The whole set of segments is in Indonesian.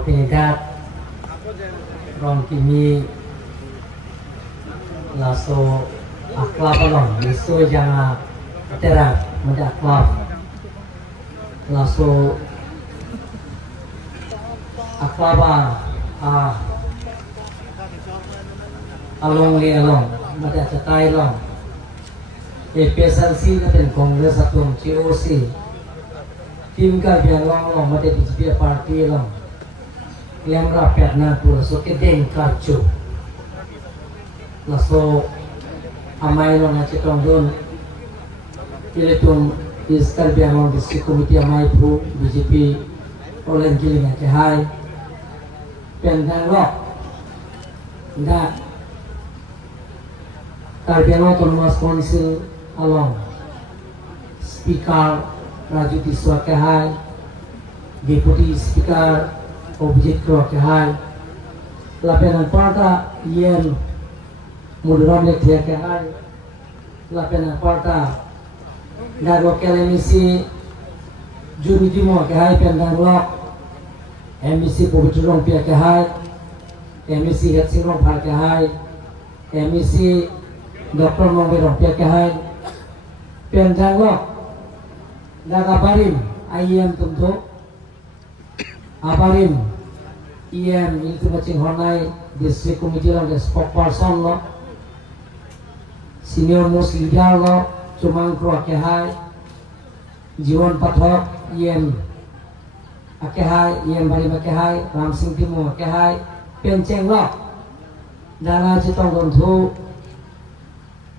Pinidad rong kimi laso aklab along liso janga terang menda aklab laso aklaba along le along menda catai long PSLC na ten Congress atong COC tim ka biang long menda BJP party long yang rakyat na pura so kedeng karcu laso amai lo na citong don iletum iskar biang district committee amai pu BJP olen giling ke hai pendang lo nda Karbiang Autonomous Council along Speaker Raju Tiswa ke hai Deputy Speaker Objek ke hai lapenan parta yen muduram le ke hai lapenan parta dago kelemisi juri dimo ke hai pendang lok MBC Pobitulong pia ke hai MBC Hetsingrong par ke hai MBC Dr. Mongberong pia ke hai pendang lok dagabarim ayam tentu abarim itu macing honai district committee lang spokesperson lo senior most leader lo cumang kro akehai jiwan pathok akehai barim akehai ramsing timo akehai penceng lo dana citong dontu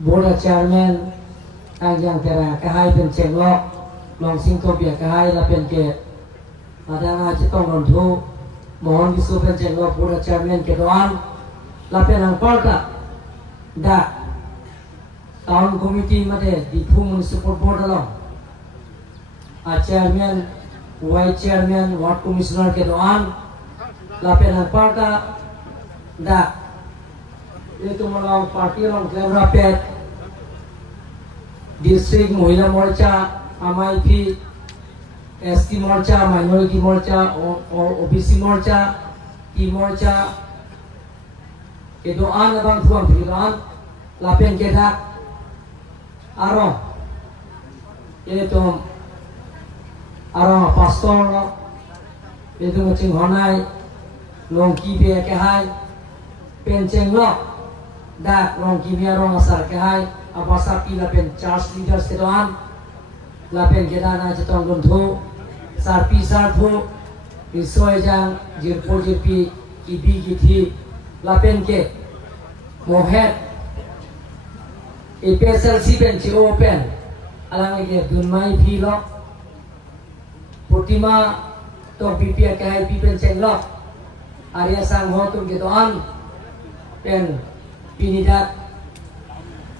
board chairman kangjang tera akehai penceng lo longsing to pia akehai la penke ada nga citong dontu mohon disuruh jenggo pura chairman kedoan lapen ang parta da town committee mate di pu municipal board along a chairman vice chairman ward commissioner kedoan lapen ang parta da itu malang parti long klem rapet district mohila morcha amai pi ST Morcha, Minority Morcha, OBC Morcha, T Morcha, Edoan abang tuang Edoan, lapen kita, arong, itu arong pastor, itu macam honai, long kibe kehai, penceng lo, dak long kibe arong asar kehai, apa sapi lapen charge leaders Edoan, lapen kita na cetong guntu. Sarpi sarpu isoy jang jirpo jirpi ibi githi lapen ke mohet PSLC pen ci open alang ke dunmai philo putima to pipi kai pipen cenglo arya sang ho tu gitu an pen pinidat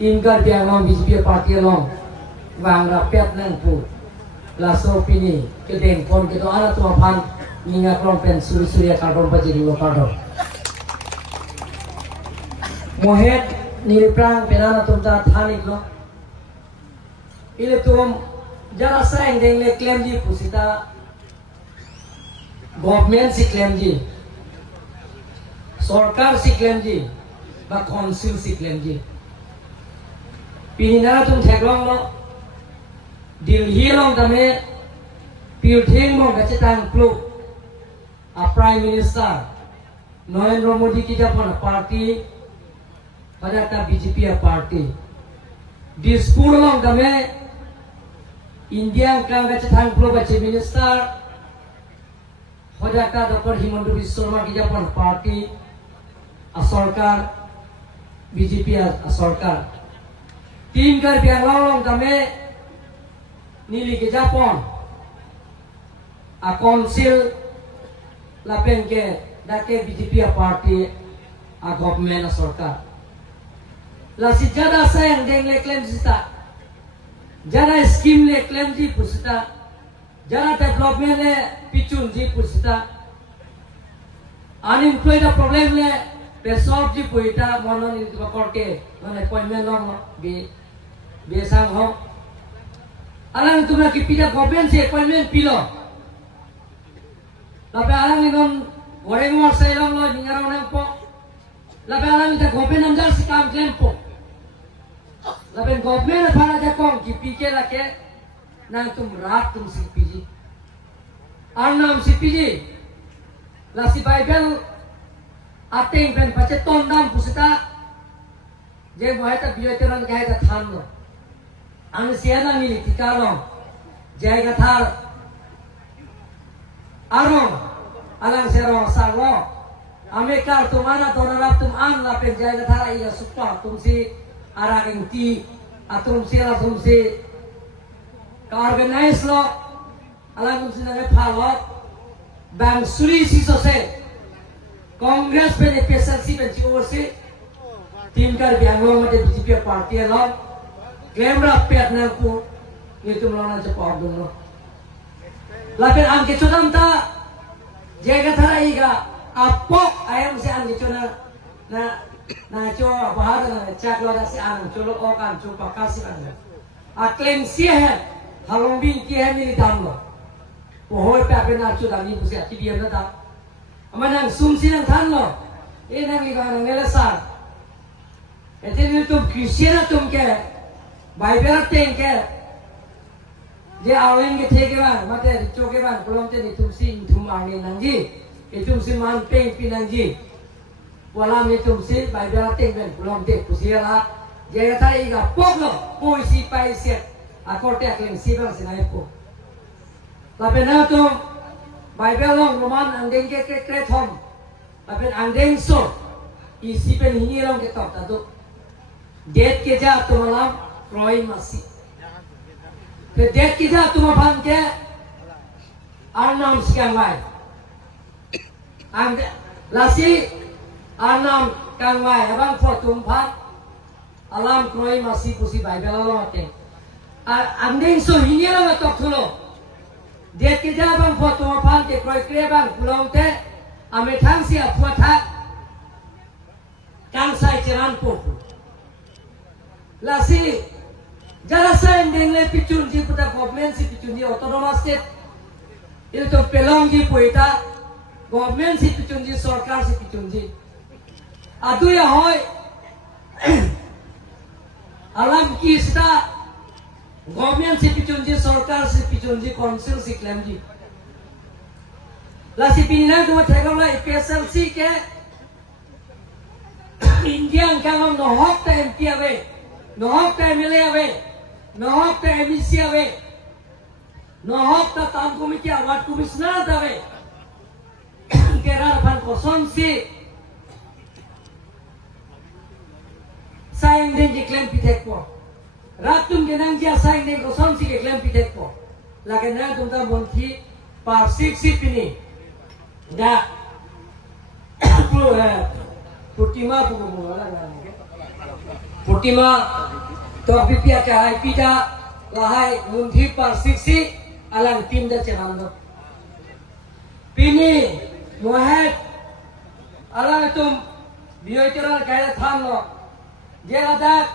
ingkar biang BJP party long wang rapiat nang pu laso pini kedeng pon gitu ala tu apan minyak rompen suri-suri karbon pajeri lo karbon mohet nilprang penana tumta thanik lo ile tum jara saing deng le claim ji pusita government si claim ji sarkar si claim ji ba council si claim ji pinina tum theklong lo Dilhi long tame Piltheng mong kacetang klub a Prime Minister Narendra Modi ki japon party pada ta BJP party Dispur long tame India kang kacetang klub a Chief Minister pada ta Dr. Himanta Biswa Sarma ki japon party a sarkar BJP a sarkar tim kar biang long tame nili ke Japon a council lapen ke dake BJP party a government a sarkar la si jada sayang deng le claim sita jada scheme le claim ji pusita jada development le pichun ji pusita unemployed problem le pesok ji puita monon ni korke mane appointment long be sang ho alang tu nak kipida government se appointment pilo Lape alang inon goreng war sailong lo ningarong nang po. Lape alang ita gope namjar si kam klempo. Lape gope na para jakong kipike lake nang tum rat tum si piji. Arnam si piji. La si Bible ateng pen pace tondam pusita. Je boy ta biyo teran kahe ta tham lo. Ang siana mili tikalong. Jaya thar arong alang serong sarlo Amerika tumana tonarap tum an la pe jaya thar iya suppa tum si araking ti atum sila tum si ka organize lo alang tum si nang phalo bang suri si sose Congress pe ne PSLC pe chi orsi tim kar bianglo mate BJP party lo camera pe na ku ni tum lo na jawab dum lo lapen ang kichudam ta jaga thara iga apok ayam se ang kichuna na cho bahar na chak lo da se ang cholo okan chu pakasi ang aklem si hai halombi ki hai ni dam lo pohoi pe ape na chu da ni busia ti biam na da amanang sum si nang than lo e nang iga nang nela sa eteni tum kristiana tum ke bible teng ke je aweng ke theke ban mate choke ban kolom te ni tumsi thum ange nangji e tumsi man peng pinangji wala me tumsi bible teng ben kolom te pusiala je ta iga poklo poisi pai se akorte akleng sibang sinai po lape na to bible long roman angdeng ke thom lape angdeng so isi pen hini long ke top ta to det ke ja to malam roi masi Ke dek kita tu mafan ke Arnam sekian wai Lasi Arnam kang wai Abang fortum pat Alam kroi masih pusi bai Bela lo mate Andeng so hini lo tok tulo Dek kita abang fortum mafan ke kroi kre bang Pulang te Ame thang si apua thak Kang sai ceran popu Lasi Jara saya dengle picunji puta government si picunji autonomous state itu to pelongi poita government si picunji sarkar si picunji adu ya hoy alam ki sta government si picunji sarkar si picunji council si klemji la si pinina tu thegam la PSLC ke Indian kangam no hok ta MP ave no hok ta MLA ave Nohok ta emisi ave, nohok ta tam komite award commissioner ave, kerar pan koson si, sayang den je claim pitek po, ratum genang dia sayang den koson si ke claim pitek po, lagi na tumta bonti par si pini, da, putima putima तो पिपिया के हाई पिटा lahai मुंधी पर sixty alang tim dah cemando pini mohet alang tum bioi ceran kaya tham lo dia ladak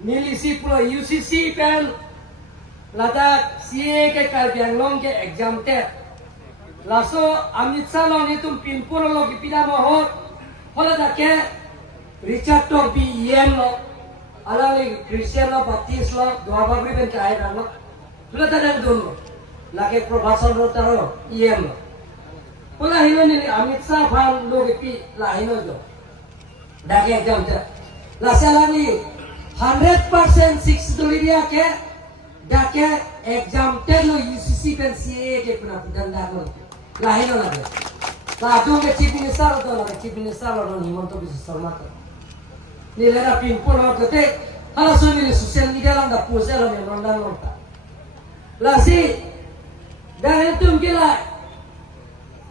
milisi pulo UCC pen ladak CA ke kalbiang long ke exam te laso Amit Shah lo ni tum pin pulo lo ki pida mohor hola dake Richard to BEM lo alali Christian lo Baptist lo dua bagri ben kaya kan lo sudah tadang dulu lagi profesor lo taro EM lo pula hino ni Amit Shah fan lo kipi lah hino jo dake exam te la salani 100% 6 doliria ke dake exam te lo UCC pen CA ke puna pidanda lo lah hino lagi la tu ke chief minister lo Himanto Biswa Sarma nilera pimpul lo kete hala so ni social media lang da pose lo ni ronda lo ta la si dan itu mkela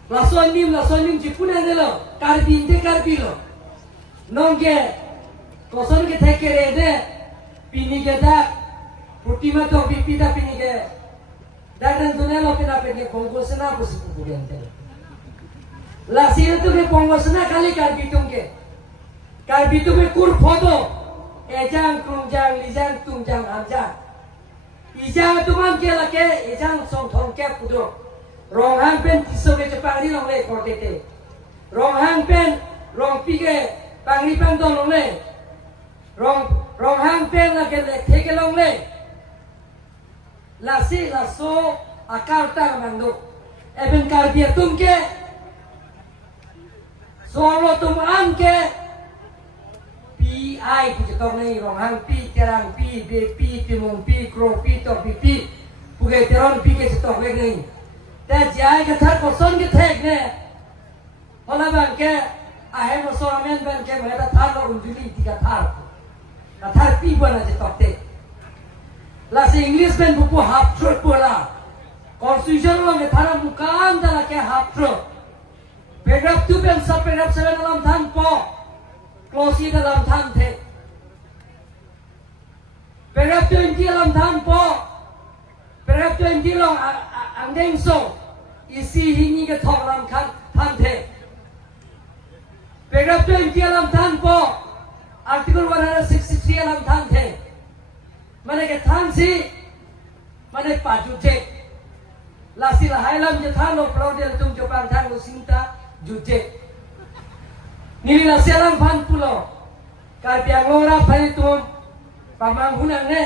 la so nim jipuna de lo karbi lo nongge koson ke theke re de pini ke da putima to pipita pini ke dan dunia lo pina pini kongosena pusi kubudian te la si itu ke kongosena kali karbi tungke Kai bitu me kur foto, ejang tungjang lijang tungjang amjang, ijang tuman ke lake ejang song thong ke kudo, rong hang pen tiso ke Jepang ni long le kortete rong hang pen rong pi ke pangri pang dong long le rong hang pen la ke le theke long le la si la so akar ta mando eben kar dia tum ke solo tum an ke pi ai pu tong nei rong hang pi terang pi be pi timong pi kro pi to pi puge teron pi ke to we nei ta jai ke thar ko son ke thek ne hola ban ke a he mo so amen ban ke me ta thar lo unjuli ti ka thar pi bona je to te la se english ben bu half truth bola constitution lo ke thar mukan da ke half truth paragraph 2 ben sub paragraph 7 lam than po close dalam lam the paragraph 20 lam than po paragraph 20 long andeng so isi hini ke thok lam than the paragraph 20 lam than po article 163 lam than the mane ke than si mane paju the la sila hailam je than lo pro de tum jo pang than lo sinta juje nili la selang pan pulo kar piang lora phai tum pamang hunang ne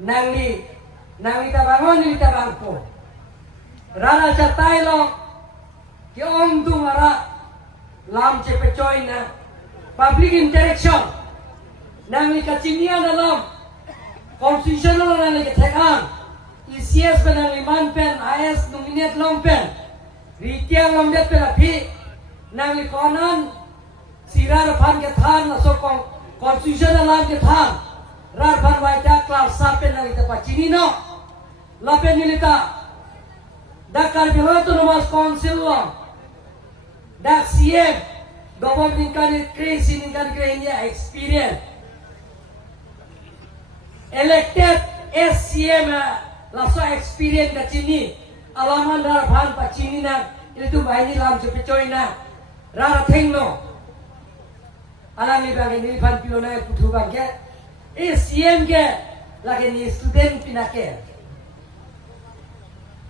nangli ta bangon ni ta bangpo rara chatai lo ki om tu mara lam che pechoy na public interaction nangli ka chinia na lam constitution lo nangli ka thekan ECS pe nangli man pen IS nominate long pen ritiang long det pe la phi nangli konan sirar phan ke than na so constitution lam ke than rar phan wai ta class sa pe nangli ta pachini no la pe nilita dakar biloto no mas council lo dak CM government kan crazy ni kan kaya experience elected SCM la so experience ka chini alaman rar phan pachini na itu bahini lam cepe coy na rara thengno alang ni bagi ni phan pilona putu bangke CM ke lagi ni student pinake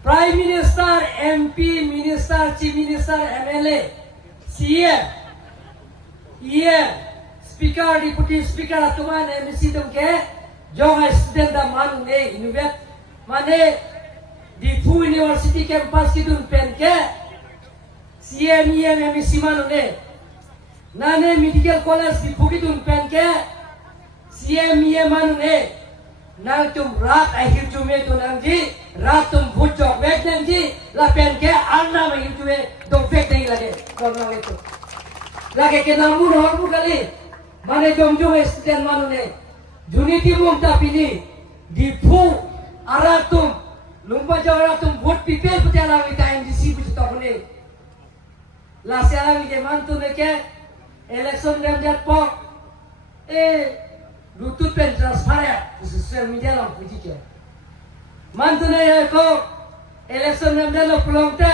Prime Minister, MP, Minister, Chief Minister, MLA, CM, EM, Speaker, Deputy Speaker, atuman MC dongke, jong student da manu ne inubet, mane di Fu University campus kidun pen ke, CM, EM, MC manu ne, nane Medical College di Fu kidun pen ke, CM, EM manu ne, nang tum rat akhir jume tu nang ji rat tum bujok wek nang ji la pen ke anna ma akhir jume dong fek nahi lage korna itu lage ke namun hormu kali mane jom student manu ne juniti mum tapini di Fu aratum lumpa jawaratum vote people putela ita MDC bujutok ne la selang ke mantu ne ke election dem dat po lutut pen transfer ya social media lang puji ke mantune ya ko election nam dalo pelongte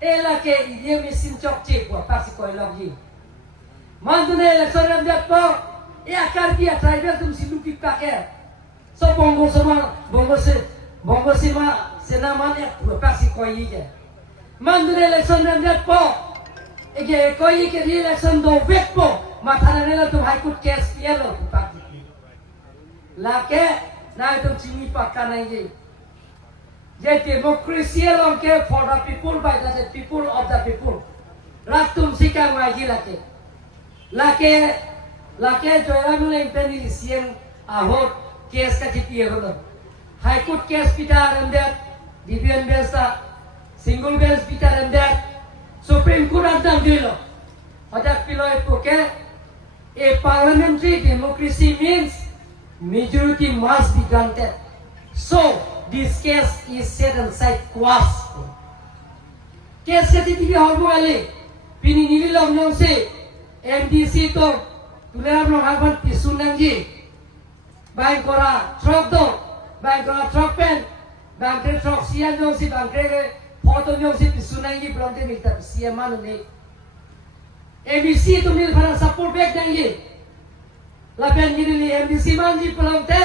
ela ke dia mesin chok chip wa pasi ko lagi mantune election nam dat po ya kar dia tribal tum siluki pake so bongo se ma senaman ya pasi ko yi ke mantune election nam dat po ege ko yi ke election do vek po mathana nela tum high court case ya lo paki lake na itu cini pakkan aja. Jadi demokrasi long ke for the people by the people of the people. Ratum sikang lagi lake. Lake joya mulai impeni siang ahor case ka cipi hono. High court case pita rendet, division bench single bench pita rendet, Supreme Court andam dilo. Ada piloi poke a parliamentary democracy means majority must be granted. So, this case is set aside quas. Case kati hormo ali. Pini nili long nyong se MDC to tular no haban pisunang ji. Bang kora trok do, bang kora trok pen, bang kre trok sian nyong si bang kre photo nyong si pisunang ji belum minta sian manu ne. MDC to nil para support back dang ji. Lapian gini ni MDC manji pelang te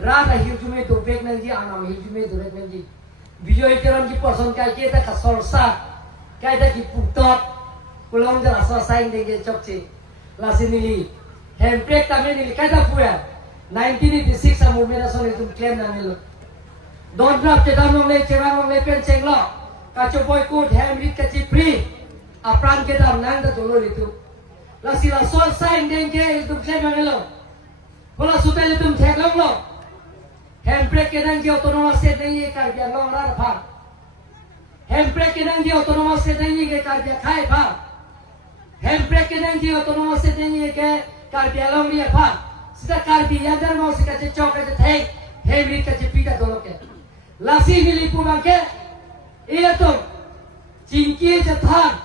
rata hirjume to bek nanji anam hirjume to bek nanji Bijoy teron ki person kai kita ka sorsa kai ta ki puktot pulang jala sosaing denge chokchi la sinili handbrake ta menili kai ta puya 1986 sa movement so ni tum claim na nilo don drop te dam long le cherang long le pen cheng lo ka choboy kut handbrake ka chi free apran ke dam nang da tolo litu la sila sosaing denge tum claim na nilo bola sutai tum thek long lo handbrake ke nang ki autonomous set nahi hai kar diya long ra pha handbrake ke nang ki autonomous set nahi hai kar diya khai pha handbrake ke nang ki autonomous set nahi hai ke kar diya long ri pha sida kar diya jar mo sika che chok che thai handbrake ka che pita dolo ke lasi mili pu bang ke ile to chingki che than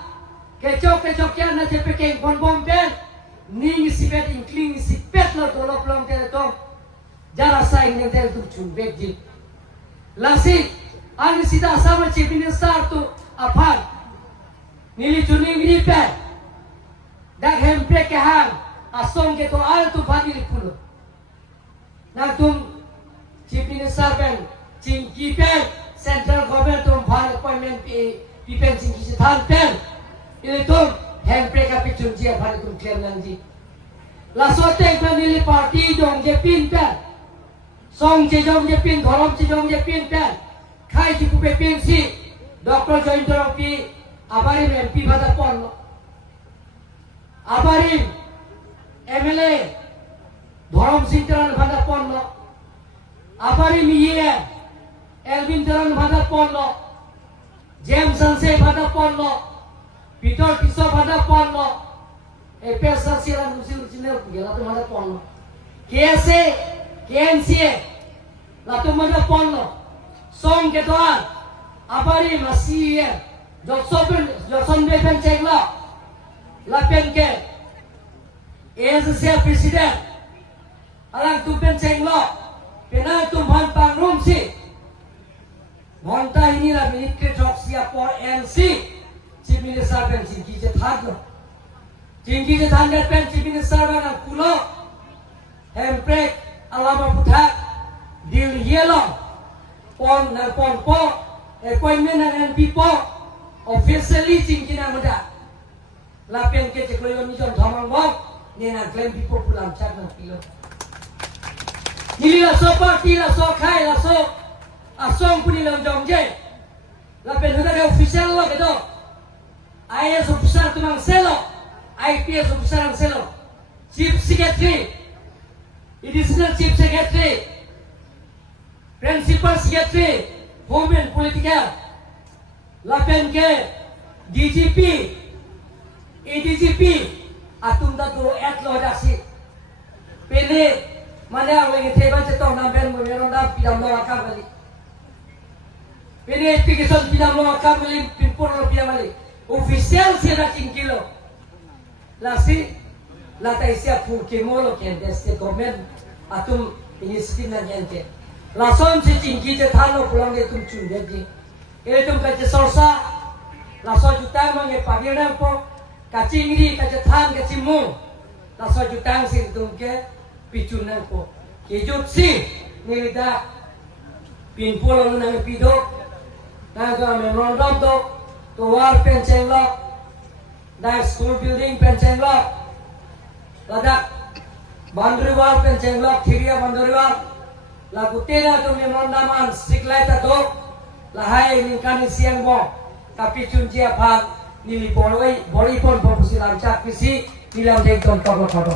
ke chok ya na che pe ke bon bom pen ning sipet inkling sipet lo dolo plong ke to jara saing yang tel tu chun bek ji lasi ani sida sama chief minister tu apar nili chuning ri pe dak hem pe ke hang asong ke to al tu phadi lipulo na tum chief minister pen chingki pe central government tum phal appointment pi pen chingki se than pen ile tum hem pe ka pi chun ji phal tum claim nang ji la so te pen nili party dong je pin pen song je jong je pin thorom je jong je pin pen khai ji ku pe pin si Dr. Join Torong pi abari MP bada pon abari MLA thorom sing teran bada pon lo abari miye Elvin teran bada pon lo James Sanse bada pon lo Peter Kiso bada pon lo pesa siran musil chinel gela to bada pon lo KNCA lato mana pon lo song ke doan abari masih Johnson Bepen cek lo lapen ke ASEAN president alang tu pen cek lo pena tu man pang room si monta ini la minit ke jok siap por NC chief minister pen cingki je thad lo cingki je thad pen chief minister bang kulo handbrake alama puthak dil yelong pon na pon po appointment na NP po officially cingki na muda lapen ke cekloyon ni jon thamang bong ni na claim pipo pulang chat na pilo nili la so party la so khai la so asong puni long jong je lapen huda ke official lo ke do IAS officer tumang selo IPS officer ang selo chief secretary additional chief secretary principal secretary home and political lapen ke DGP ADGP atum da dulu at lo dasi pele mana ang lagi teban cetong nampen mo meron da pidam lo akam bali pele application pidam lo akam bali pinpor lo pidam bali official sila kilo lasi latai siap fuki molo ken deste government atum inisiatif na gente lason si cingki je thano pulang de tum chun de e tum ka je sorsa laso jutang mange pagirang po ka cingri ka je than ka cimu laso jutang si tum ke pichunan po ke jut si nilida pin polo na pido na ga memorandum to war pencheng lo na school building pencheng lo ladak Bandriwal penceng lok thiria bandriwal la kutena tu memorandum siklai ta do la hai lingkani siang bo tapi chunjia phang nili boloi bolipon popusilam chak pisi nilam jeng ton kodo